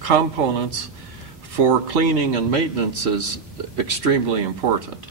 components for cleaning and maintenance is extremely important.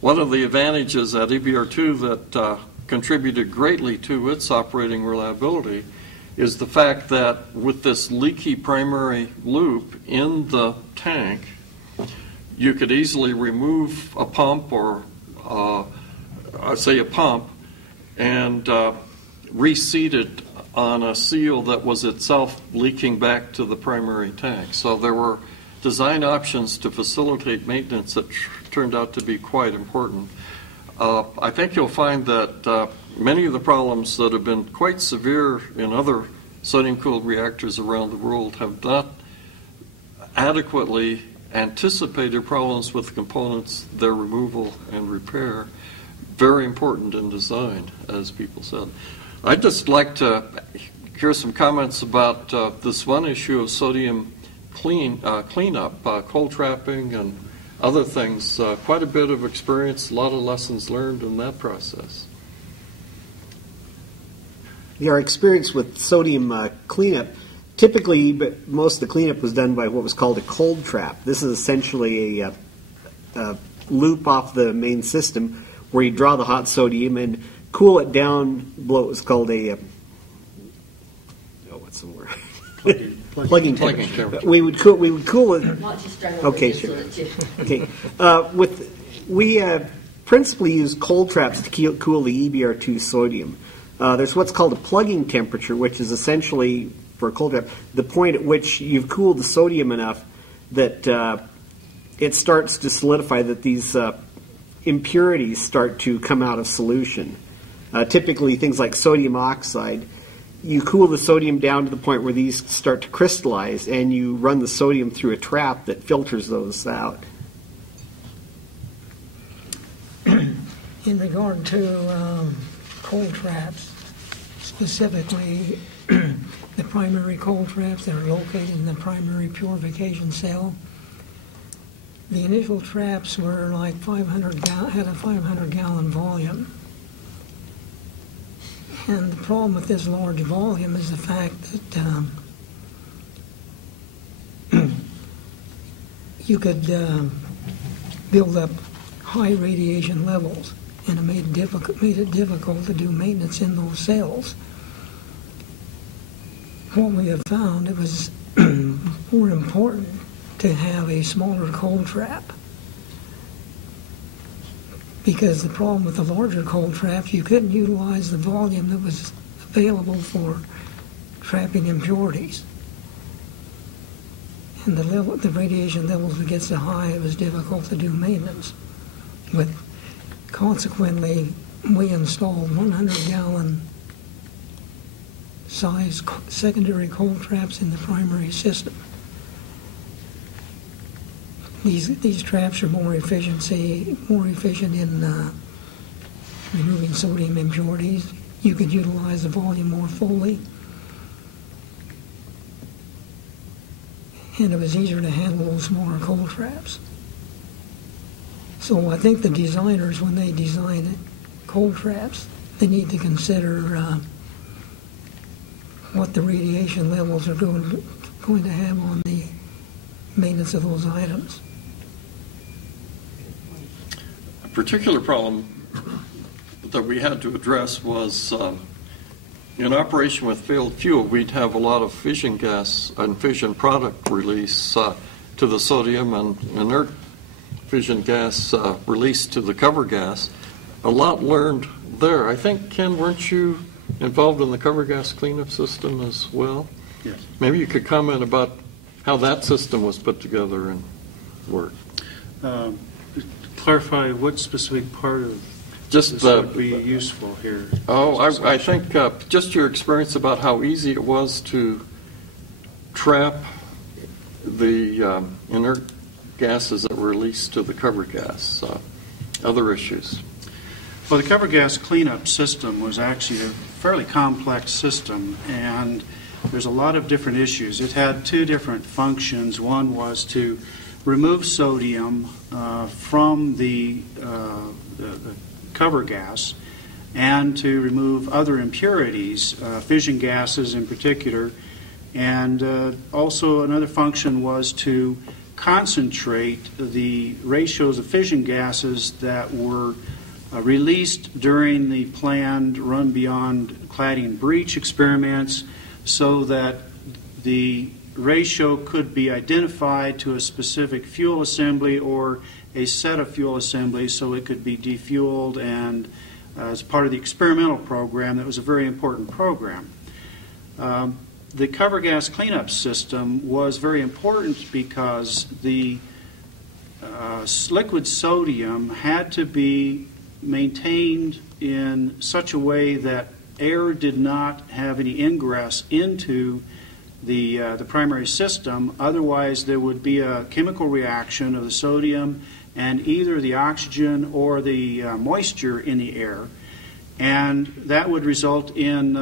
One of the advantages at EBR-ll that contributed greatly to its operating reliability is the fact that with this leaky primary loop in the tank, you could easily remove a pump or say a pump and reseat it on a seal that was itself leaking back to the primary tank. So there were design options to facilitate maintenance that turned out to be quite important. I think you'll find that many of the problems that have been quite severe in other sodium-cooled reactors around the world have not adequately anticipated problems with components, their removal and repair. Very important in design, as people said. I'd just like to hear some comments about this one issue of sodium cleanup, cold trapping and other things. Quite a bit of experience, a lot of lessons learned in that process. Our experience with sodium cleanup, typically, but most of the cleanup was done by what was called a cold trap. This is essentially a loop off the main system where you draw the hot sodium and cool it down below what was called a what's the word? Plugging temperature. We would cool it. Okay, sure. Okay, we principally use cold traps to cool the EBR-ll sodium. There's what's called a plugging temperature, which is essentially, for a cold trap, the point at which you've cooled the sodium enough that it starts to solidify, that these impurities start to come out of solution. Typically things like sodium oxide, you cool the sodium down to the point where these start to crystallize, and you run the sodium through a trap that filters those out. In regard to cold traps, specifically the primary cold traps that are located in the primary purification cell, the initial traps were like had a 500-gallon volume. And the problem with this large volume is the fact that you could build up high radiation levels, and it made it difficult to do maintenance in those cells. What we have found, it was more important to have a smaller cold trap, because the problem with the larger cold traps, you couldn't utilize the volume that was available for trapping impurities. And the radiation levels would get so high it was difficult to do maintenance. But consequently, we installed 100-gallon size secondary cold traps in the primary system. These traps are more efficient in removing sodium impurities. You could utilize the volume more fully, and it was easier to handle those smaller cold traps. So I think the designers, when they design cold traps, they need to consider what the radiation levels are going to have on the maintenance of those items. A particular problem that we had to address was in operation with failed fuel, we'd have a lot of fission gas and fission product release to the sodium, and inert fission gas released to the cover gas. A lot learned there. I think, Ken, weren't you involved in the cover gas cleanup system as well? Yes. Maybe you could comment about how that system was put together and worked. Clarify what specific part of just this would be useful here. Oh, I think just your experience about how easy it was to trap the inert gases that were released to the cover gas. Other issues. Well, the cover gas cleanup system was actually a fairly complex system, and there's a lot of different issues. It had two different functions. One was to remove sodium from the cover gas, and to remove other impurities, fission gases in particular, And also another function was to concentrate the ratios of fission gases that were released during the planned run beyond cladding breach experiments, so that the ratio could be identified to a specific fuel assembly or a set of fuel assemblies, so it could be defueled, and as part of the experimental program, that was a very important program. The cover gas cleanup system was very important because the liquid sodium had to be maintained in such a way that air did not have any ingress into the primary system. Otherwise, there would be a chemical reaction of the sodium and either the oxygen or the moisture in the air, and that would result in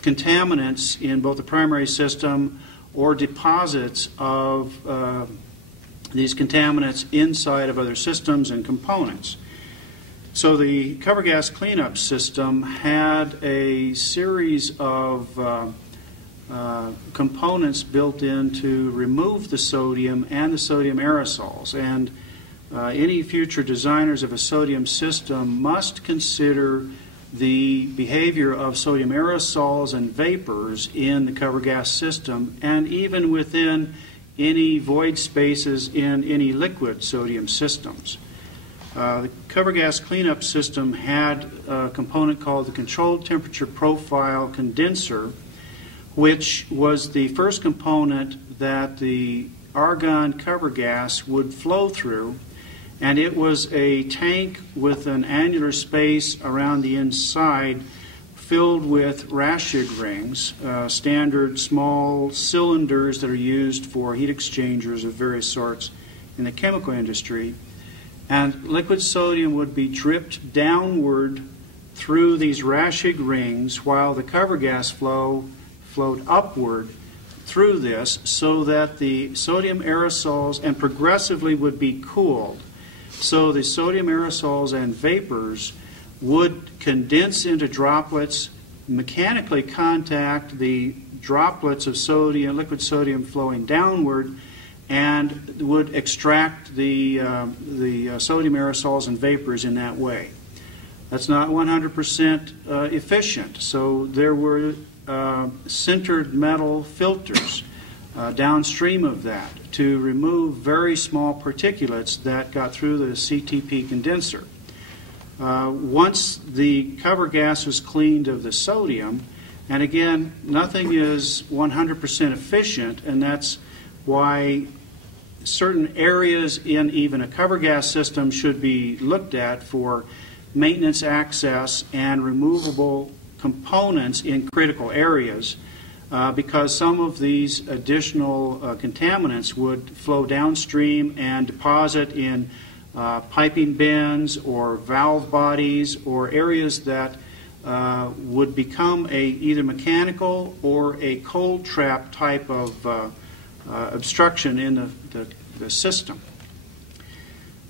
contaminants in both the primary system or deposits of these contaminants inside of other systems and components. So the cover gas cleanup system had a series of components built in to remove the sodium and the sodium aerosols. And any future designers of a sodium system must consider the behavior of sodium aerosols and vapors in the cover gas system, and even within any void spaces in any liquid sodium systems. The cover gas cleanup system had a component called the controlled temperature profile condenser, which was the first component that the argon cover gas would flow through, and it was a tank with an annular space around the inside filled with Raschig rings, standard small cylinders that are used for heat exchangers of various sorts in the chemical industry. And liquid sodium would be dripped downward through these Raschig rings while the cover gas flow flowed upward through this, so that the sodium aerosols and progressively would be cooled. So the sodium aerosols and vapors would condense into droplets, mechanically contact the droplets of sodium, liquid sodium flowing downward, and would extract the sodium aerosols and vapors in that way. That's not 100% efficient, so there were sintered metal filters downstream of that to remove very small particulates that got through the CTP condenser. Once the cover gas was cleaned of the sodium, and again, nothing is 100% efficient, and that's why certain areas in even a cover gas system should be looked at for maintenance access and removable components in critical areas, because some of these additional contaminants would flow downstream and deposit in piping bends or valve bodies or areas that would become a either mechanical or a cold trap type of obstruction in the system.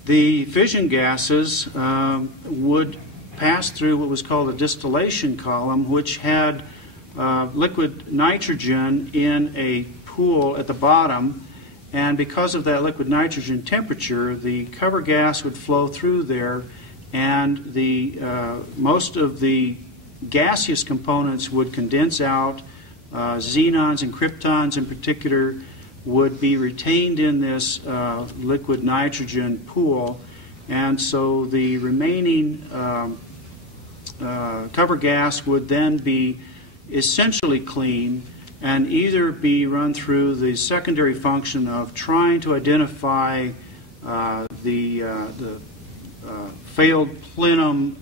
The fission gases would pass through what was called a distillation column, which had liquid nitrogen in a pool at the bottom, and because of that liquid nitrogen temperature, the cover gas would flow through there, and the most of the gaseous components would condense out. Xenons and kryptons in particular would be retained in this liquid nitrogen pool, and so the remaining cover gas would then be essentially clean and either be run through the secondary function of trying to identify the failed plenum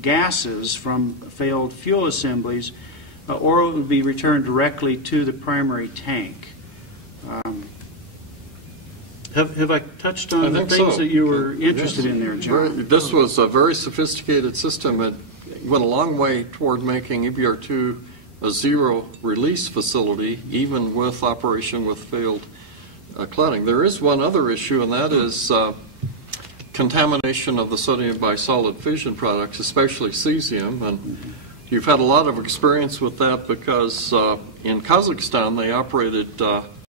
gases from failed fuel assemblies, or it would be returned directly to the primary tank. Have I touched on the things that you were interested in there, John? This was a very sophisticated system. It went a long way toward making EBR-2 a zero-release facility, even with operation with failed cladding. There is one other issue, and that is contamination of the sodium by solid fission products, especially cesium. And You've had a lot of experience with that because in Kazakhstan they operated